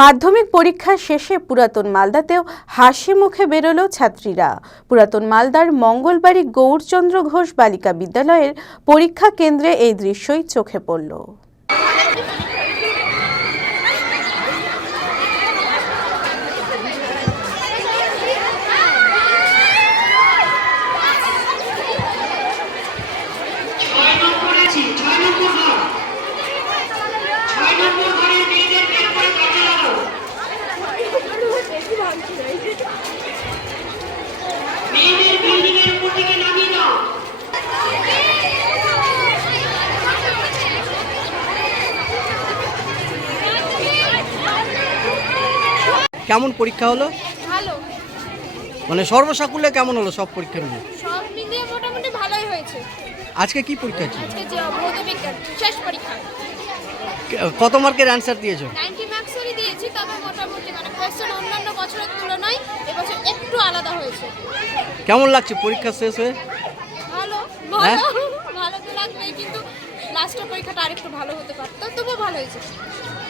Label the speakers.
Speaker 1: মাধ্যমিক পরীক্ষা শেষে পুরাতন মালদাতেও হাসি মুখে বেরোল ছাত্রীরা পুরাতন মালদার মঙ্গলবাড়ি গৌরচন্দ্র ঘোষ বালিকা বিদ্যালয়ের পরীক্ষা কেন্দ্রে এই দৃশ্যই চোখে পড়ল
Speaker 2: কেমন পরীক্ষা হলো ভালো মানে সর্বসাকুল্যে কেমন হলো সব পরীক্ষা মিলে
Speaker 3: সব মিলিয়ে মোটামুটি ভালোই হয়েছে
Speaker 2: আজকে কি পরীক্ষা ছিল
Speaker 3: আজকে যে বিজ্ঞান শেষ পরীক্ষা
Speaker 2: কত মার্কের आंसर দিয়েছো
Speaker 3: 90 মার্কসই দিয়েছি তবে মোটামুটি মানে কোশ্চেন অন্যান্য বছরের তুলনায় এবছর একটু আলাদা হয়েছে
Speaker 2: কেমন লাগছে পরীক্ষা শেষ হয়ে
Speaker 3: ভালো ভালো ভালো তো লাগবে কিন্তু লাস্ট পরীক্ষাটা আরেকটু ভালো হতে পারত তবে ভালো হয়েছে